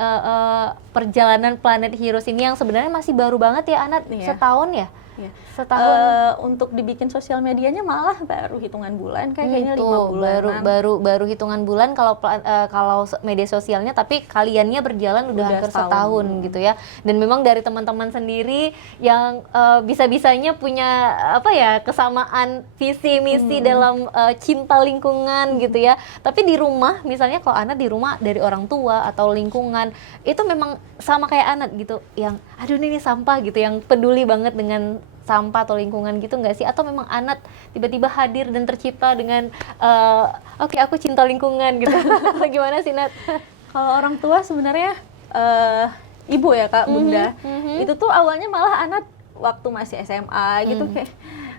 perjalanan Planet Heroes ini yang sebenarnya masih baru banget ya, Anat. Iya. Setahun ya? Iya. Setahun. Untuk dibikin sosial medianya malah baru hitungan bulan, kayaknya 5 Tuh, bulanan. baru hitungan bulan kalau media sosialnya, tapi kaliannya berjalan udah hampir setahun gitu ya. Dan memang dari teman-teman sendiri yang bisa-bisanya punya apa ya, kesamaan visi misi dalam cinta lingkungan gitu ya. Tapi di rumah misalnya, kalau Anat di rumah dari orang tua atau lingkungan itu memang sama kayak Anat gitu, yang aduh ini sampah gitu, yang peduli banget dengan sampah atau lingkungan gitu nggak sih? Atau memang Anat tiba-tiba hadir dan tercipta dengan oke, aku cinta lingkungan gitu? Atau gimana sih, Nat? Kalau orang tua sebenarnya ibu ya, Kak, Bunda. Itu tuh awalnya malah Anat waktu masih SMA gitu kayak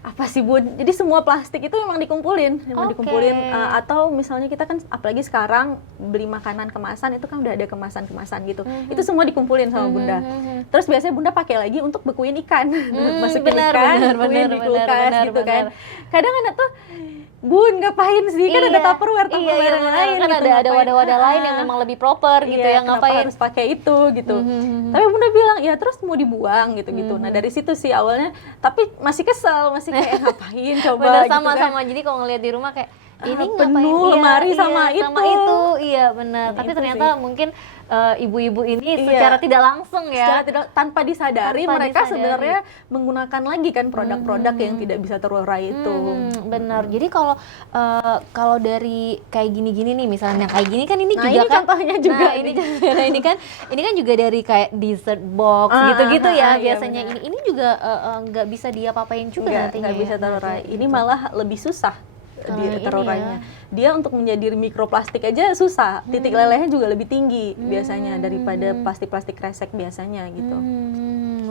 apa sih, Bun? Jadi semua plastik itu memang dikumpulin, Oke. atau misalnya kita kan apalagi sekarang beli makanan kemasan itu kan udah ada kemasan-kemasan gitu. Itu semua dikumpulin sama Bunda. Terus biasanya Bunda pakai lagi untuk bekuin ikan. Masukin benar, ikan, benar, bekuin benar, di benar, kulkas benar, gitu benar. kan. Kadang Anak tuh, Bun, ngapain sih? Kan ada Tupperware iya, yang benar. lain Kan gitu, ada ngapain? wadah-wadah lain yang memang lebih proper gitu Iya, ya, kenapa ngapain? harus pakai itu gitu. Tapi Bunda bilang, ya terus mau dibuang gitu-gitu. Nah, dari situ sih awalnya, tapi masih kesel, masih kayak ngapain coba Benar, gitu kan. sama-sama. Jadi kalau ngeliat di rumah kayak ini ngapain penuh lemari sama itu. Iya benar. Tapi Itu ternyata sih. mungkin ibu-ibu ini Iya. secara tidak langsung Secara ya. tidak, tanpa disadari Tanpa mereka disadari. sebenarnya menggunakan lagi kan produk-produk yang tidak bisa terurai itu. Benar. Jadi kalau dari kayak gini-gini nih, misalnya kayak gini kan ini Nah, juga ini kan. contohnya juga Nah, ini kan juga dari kayak dessert box gitu-gitu ya iya, biasanya. benar. Ini juga nggak bisa diapa-apain juga nantinya nggak bisa ya. terurai. Nah, Ini gitu. malah lebih susah Kalau di yang ini terurainya. ya. Dia untuk menjadi mikroplastik aja susah. Titik lelehnya juga lebih tinggi biasanya daripada plastik-plastik kresek biasanya gitu.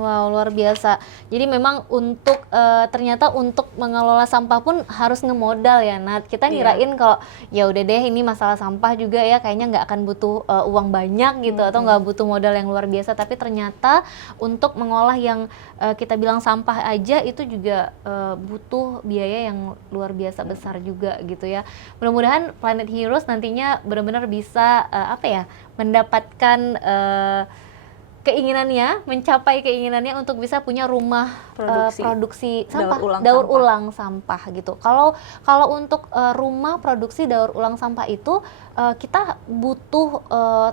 Wow, luar biasa. Jadi memang untuk ternyata untuk mengelola sampah pun harus ngemodal ya, Nat. Kita Iya. ngirain kalau ya udah deh ini masalah sampah juga ya kayaknya nggak akan butuh uang banyak gitu atau nggak butuh modal yang luar biasa. Tapi ternyata untuk mengolah yang kita bilang sampah aja itu juga butuh biaya yang luar biasa besar juga gitu ya. Mudah-mudahan Planet Heroes nantinya benar-benar bisa mendapatkan keinginannya, mencapai keinginannya untuk bisa punya rumah produksi sampah, daur ulang sampah gitu. Kalau untuk rumah produksi daur ulang sampah itu kita butuh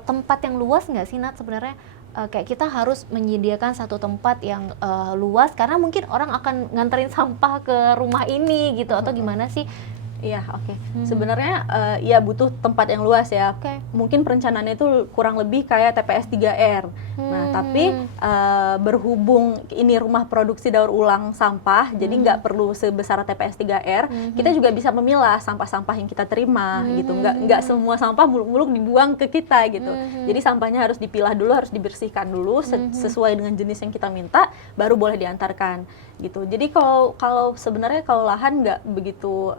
tempat yang luas nggak sih, Nat, sebenarnya? Kayak kita harus menyediakan satu tempat yang luas karena mungkin orang akan nganterin sampah ke rumah ini gitu atau gimana sih? Iya, oke. Sebenarnya ya butuh tempat yang luas ya. Oke. Mungkin perencanaannya itu kurang lebih kayak TPS 3R. Nah, tapi berhubung ini rumah produksi daur ulang sampah, jadi nggak perlu sebesar TPS 3R. Kita juga bisa memilah sampah-sampah yang kita terima gitu. Nggak semua sampah muluk-muluk dibuang ke kita gitu. Jadi sampahnya harus dipilah dulu, harus dibersihkan dulu sesuai dengan jenis yang kita minta, baru boleh diantarkan gitu. Jadi kalau sebenarnya kalau lahan nggak begitu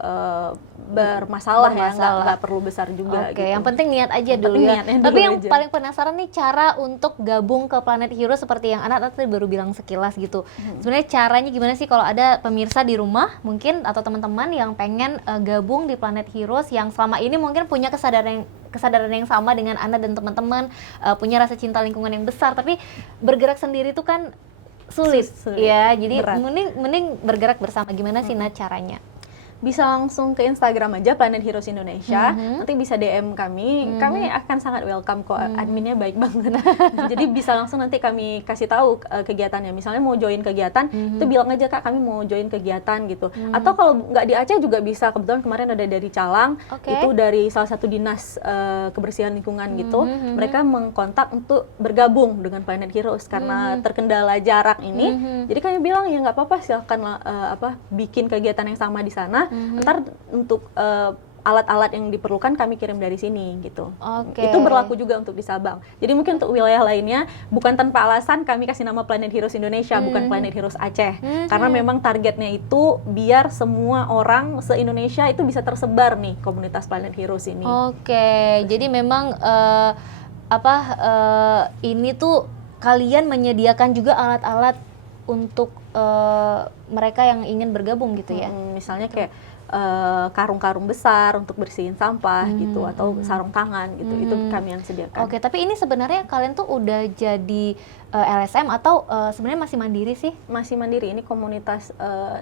bermasalah ya, nggak perlu besar juga. Oke, gitu. yang penting niat aja Yang dulu penting ya. niatnya Tapi dulu yang aja. paling penasaran nih cara untuk gabung ke Planet Heroes seperti yang Anak tadi baru bilang sekilas gitu. Sebenarnya caranya gimana sih kalau ada pemirsa di rumah mungkin atau teman-teman yang pengen gabung di Planet Heroes yang selama ini mungkin punya kesadaran yang sama dengan Anda dan teman-teman, punya rasa cinta lingkungan yang besar, tapi bergerak sendiri itu kan sulit. Ya. Jadi Berat. mending bergerak bersama. Gimana sih, Nat, caranya? Bisa langsung ke Instagram aja Planet Heroes Indonesia, nanti bisa DM kami akan sangat welcome kok, adminnya baik banget. Jadi bisa langsung nanti kami kasih tahu kegiatannya, misalnya mau join kegiatan, itu bilang aja Kak kami mau join kegiatan gitu. Atau kalau nggak di Aceh juga bisa, kebetulan kemarin ada dari Calang, itu dari salah satu dinas kebersihan lingkungan gitu, mereka mengkontak untuk bergabung dengan Planet Heroes karena terkendala jarak ini. Jadi kami bilang ya nggak apa-apa, silahkan bikin kegiatan yang sama di sana. Ntar untuk alat-alat yang diperlukan kami kirim dari sini gitu. Oke. Itu berlaku juga untuk di Sabang. Jadi mungkin untuk wilayah lainnya bukan tanpa alasan kami kasih nama Planet Heroes Indonesia, bukan Planet Heroes Aceh. Karena memang targetnya itu biar semua orang se-Indonesia itu bisa tersebar nih komunitas Planet Heroes ini. Oke, jadi memang ini tuh kalian menyediakan juga alat-alat untuk mereka yang ingin bergabung gitu ya? Misalnya kayak karung-karung besar untuk bersihin sampah gitu, atau sarung tangan gitu, itu kami yang sediakan. Oke, tapi ini sebenarnya kalian tuh udah jadi LSM atau sebenarnya masih mandiri sih? Masih mandiri, ini komunitas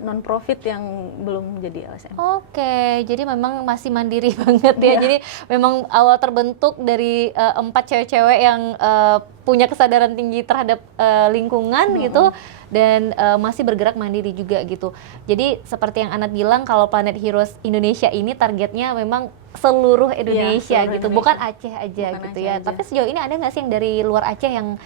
non-profit yang belum jadi LSM. Oke, jadi memang masih mandiri banget ya. Jadi memang awal terbentuk dari 4 cewek-cewek yang punya kesadaran tinggi terhadap lingkungan gitu, dan masih bergerak mandiri juga gitu. Jadi seperti yang Anat bilang, kalau Planet Heroes Indonesia ini targetnya memang seluruh Indonesia seluruh gitu, Indonesia. bukan Aceh aja Bukan gitu Aceh ya. aja. Tapi sejauh ini ada nggak sih yang dari luar Aceh yang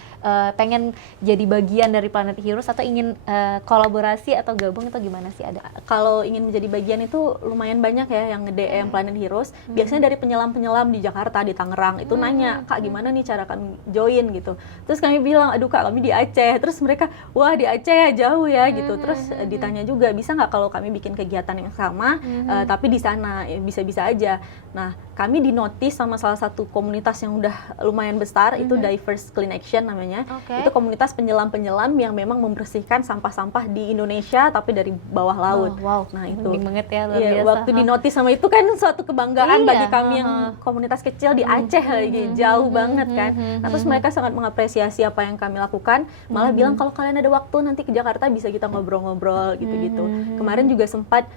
pengen jadi bagian dari Planet Heroes atau ingin kolaborasi atau gabung, atau gimana sih, ada? Kalau ingin menjadi bagian itu lumayan banyak ya yang nge-DM Planet Heroes. Biasanya dari penyelam-penyelam di Jakarta, di Tangerang itu nanya, Kak gimana nih cara kami join gitu. Terus kami bilang, aduh Kak kami di Aceh. Terus mereka, wah di Aceh ya jauh ya gitu. Terus ditanya juga, bisa nggak kalau kami bikin kegiatan yang sama tapi di sana? Ya, bisa-bisa aja. Nah, kami dinotis sama salah satu komunitas yang udah lumayan besar, itu Diverse Clean Action namanya. Itu komunitas penyelam-penyelam yang memang membersihkan sampah-sampah di Indonesia tapi dari bawah laut. Nah, itu penting banget ya, luar iya, biasa. waktu dinotis sama itu kan suatu kebanggaan bagi kami yang komunitas kecil di Aceh lagi, jauh banget kan. Nah, terus mereka sangat mengapresiasi apa yang kami lakukan, malah bilang kalau kalian ada waktu nanti ke Jakarta bisa kita ngobrol-ngobrol gitu-gitu. Kemarin juga sempat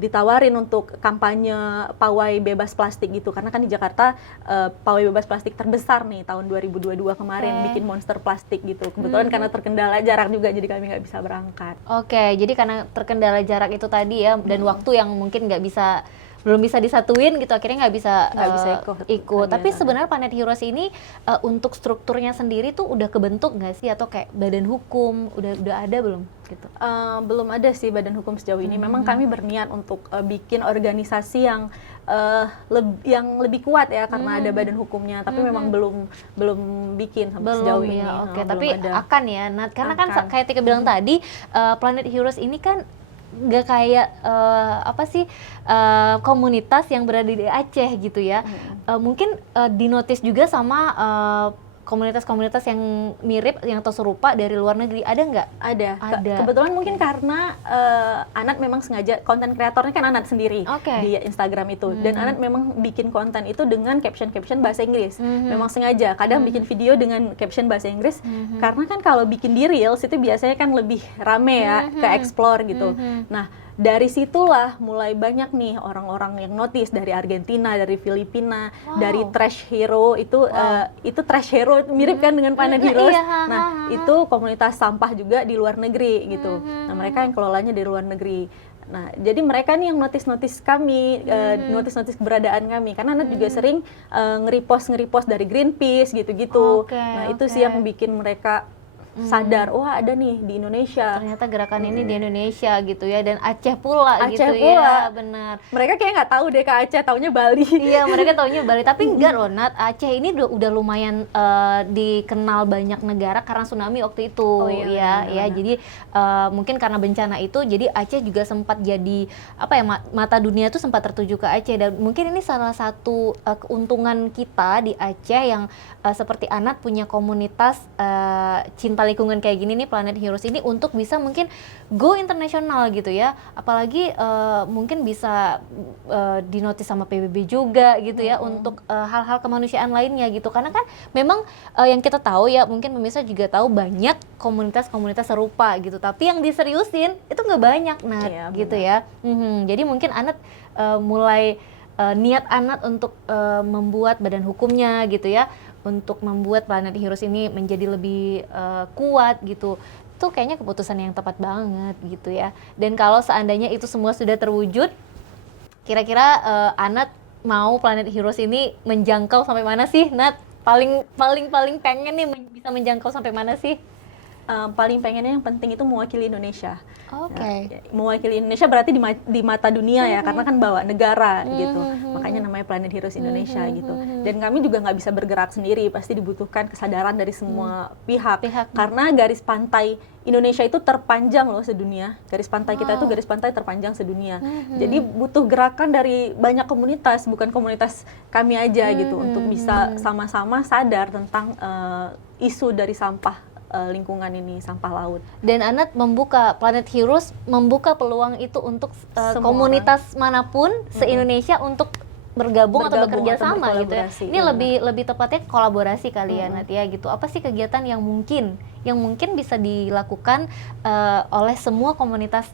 ditawarin untuk kampanye pawai bebas plastik gitu, karena kan di Jakarta pawai bebas plastik terbesar nih tahun 2022 kemarin, bikin monster plastik gitu. Kebetulan karena terkendala jarak juga jadi kami nggak bisa berangkat. Jadi karena terkendala jarak itu tadi ya, dan waktu yang mungkin belum bisa disatuin gitu, akhirnya nggak bisa ikut. Tapi sebenarnya Planet Heroes ini untuk strukturnya sendiri tuh udah kebentuk nggak sih, atau kayak badan hukum udah ada belum gitu? Belum ada sih badan hukum sejauh ini. Memang kami berniat untuk bikin organisasi yang lebih kuat ya, karena ada badan hukumnya, tapi memang belum bikin sampai sejauh ini. Tapi akan ya, Nat, karena kan kayak Tika bilang tadi, Planet Heroes ini kan nggak kayak komunitas yang berada di Aceh gitu ya. Mungkin dinotis juga sama komunitas-komunitas yang mirip, yang atau serupa dari luar negeri, ada nggak? Ada. Kebetulan mungkin karena Anat memang sengaja, konten kreatornya kan Anat sendiri di Instagram itu, dan Anat memang bikin konten itu dengan caption-caption bahasa Inggris. Memang sengaja, kadang bikin video dengan caption bahasa Inggris, karena kan kalau bikin di Reels itu biasanya kan lebih rame ya, ke explore gitu. Nah, dari situlah mulai banyak nih orang-orang yang notice dari Argentina, dari Filipina, dari Trash Hero itu Trash Hero mirip kan dengan Planet Heroes. Nah, itu komunitas sampah juga di luar negeri gitu. Nah, mereka yang kelolanya di luar negeri. Nah, jadi mereka nih yang notice kami, notice keberadaan kami, karena Nat juga sering nge-repost dari Greenpeace gitu-gitu. Nah, itu sih yang bikin mereka sadar, wah ada nih di Indonesia. Ternyata gerakan ini di Indonesia gitu ya, dan Aceh pula gitu ya, benar. Mereka kayak nggak tahu deh ke Aceh, taunya Bali. Iya, mereka taunya Bali, tapi enggak loh Nat, Aceh ini udah lumayan dikenal banyak negara karena tsunami waktu itu. Jadi mungkin karena bencana itu, jadi Aceh juga sempat jadi mata dunia tuh sempat tertuju ke Aceh, dan mungkin ini salah satu keuntungan kita di Aceh yang seperti Anat punya komunitas cinta lingkungan kayak gini nih, Planet Heroes ini, untuk bisa mungkin go internasional gitu ya, apalagi mungkin bisa dinotis sama PBB juga gitu ya, untuk hal-hal kemanusiaan lainnya gitu, karena kan memang yang kita tahu ya, mungkin pemirsa juga tahu banyak komunitas-komunitas serupa gitu, tapi yang diseriusin itu nggak banyak gitu ya. Jadi mungkin Anat mulai niat Anat untuk membuat badan hukumnya gitu ya, untuk membuat Planet Heroes ini menjadi lebih kuat gitu. Itu kayaknya keputusan yang tepat banget gitu ya. Dan kalau seandainya itu semua sudah terwujud, kira-kira Anat mau Planet Heroes ini menjangkau sampai mana sih, Nat? Paling pengen nih bisa menjangkau sampai mana sih? Paling pengennya yang penting itu mewakili Indonesia. Mewakili Indonesia berarti di mata dunia ya, karena kan bawa negara gitu. Makanya namanya Planet Heroes Indonesia gitu. Dan kami juga nggak bisa bergerak sendiri, pasti dibutuhkan kesadaran dari semua pihak. Karena garis pantai Indonesia itu terpanjang loh sedunia. Garis pantai kita itu garis pantai terpanjang sedunia. Jadi butuh gerakan dari banyak komunitas, bukan komunitas kami aja gitu, untuk bisa sama-sama sadar tentang isu dari sampah lingkungan ini, sampah laut. Dan Anat Planet Heroes membuka peluang itu untuk komunitas manapun se-Indonesia untuk bergabung atau bekerja sama gitu ya. Ini lebih tepatnya kolaborasi kali ya, Nat ya gitu. Apa sih kegiatan yang mungkin bisa dilakukan oleh semua komunitas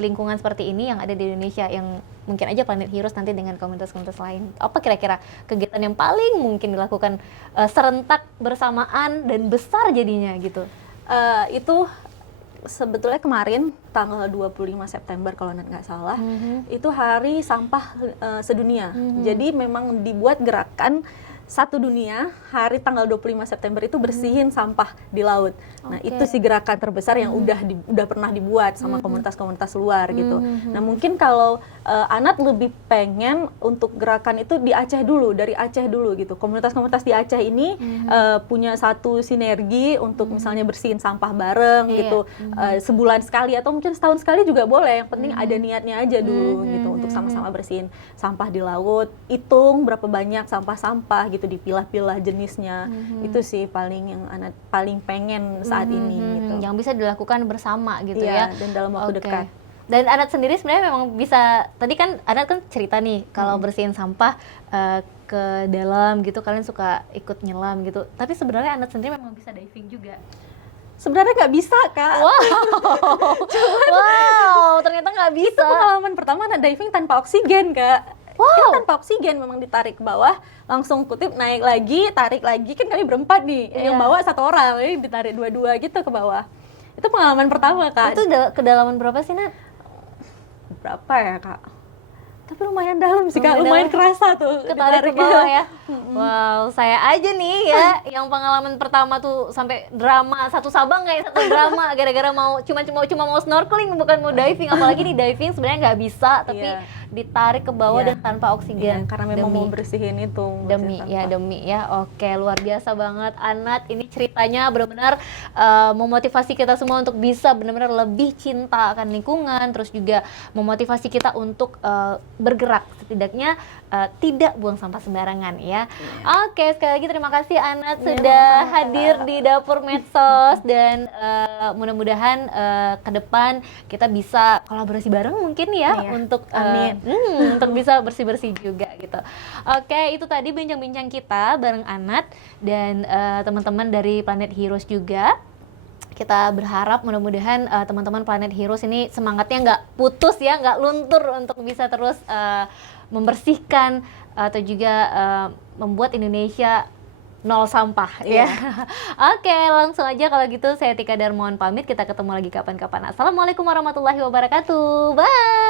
lingkungan seperti ini yang ada di Indonesia, yang mungkin aja Planet Heroes nanti dengan komunitas-komunitas lain. Apa kira-kira kegiatan yang paling mungkin dilakukan serentak bersamaan dan besar jadinya gitu? Itu sebetulnya kemarin tanggal 25 September kalau nggak salah, itu hari sampah sedunia. Jadi memang dibuat gerakan satu dunia hari tanggal 25 September itu bersihin sampah di laut. Nah, Oke. itu sih gerakan terbesar yang udah pernah dibuat sama komunitas-komunitas luar gitu. Nah, mungkin kalau Anat lebih pengen untuk gerakan itu di Aceh dulu, dari Aceh dulu gitu. Komunitas-komunitas di Aceh ini punya satu sinergi untuk misalnya bersihin sampah bareng Iya. gitu. Sebulan sekali atau mungkin setahun sekali juga boleh. Yang penting ada niatnya aja dulu gitu untuk sama-sama bersihin sampah di laut. Hitung berapa banyak sampah-sampah gitu, dipilah-pilah jenisnya. Itu sih paling yang Anat paling pengen saat ini gitu. Yang bisa dilakukan bersama gitu ya. Iya, dan dalam waktu Oke. dekat. Dan Anat sendiri sebenarnya memang bisa, tadi kan Anat kan cerita nih kalau bersihin sampah ke dalam gitu kalian suka ikut nyelam gitu. Tapi sebenarnya Anat sendiri memang bisa diving juga. Sebenarnya nggak bisa, Kak. Wow, ternyata nggak bisa. Itu pengalaman pertama Anat diving tanpa oksigen, Kak. Wow. Itu tanpa oksigen, memang ditarik ke bawah, langsung kutip naik lagi, tarik lagi, kan kami berempat nih, yang bawa satu orang, jadi ditarik dua-dua gitu ke bawah. Itu pengalaman pertama, Kak. Itu kedalaman berapa sih, Nat? Berapa ya, Kak? Tapi lumayan dalam sih, Kak, Lumayan lumayan kerasa tuh Ketarik ke ditarik. bawah ya. Wow, saya aja nih ya yang pengalaman pertama tuh sampai drama satu Sabang kayak satu drama gara-gara cuma mau snorkeling bukan mau diving, apalagi di diving sebenarnya nggak bisa tapi Iya. ditarik ke bawah Iya. dan tanpa Iya, oksigen. karena memang mau bersihin itu. Demi ya. Oke, luar biasa banget Anat, ini ceritanya benar-benar memotivasi kita semua untuk bisa benar-benar lebih cinta akan lingkungan, terus juga memotivasi kita untuk bergerak, setidaknya tidak buang sampah sembarangan ya. Oke, sekali lagi terima kasih Anat sudah hadir di Dapur Medsos dan mudah-mudahan ke depan kita bisa kolaborasi bareng mungkin ya untuk Amin. untuk bisa bersih-bersih juga gitu. Oke, itu tadi bincang-bincang kita bareng Anat dan teman-teman dari Planet Heroes juga. Kita berharap mudah-mudahan teman-teman Planet Heroes ini semangatnya nggak putus ya, nggak luntur untuk bisa terus membersihkan atau juga membuat Indonesia nol sampah ya. Oke, langsung aja kalau gitu saya Tika Darmawan pamit, kita ketemu lagi kapan-kapan. Assalamualaikum warahmatullahi wabarakatuh. Bye.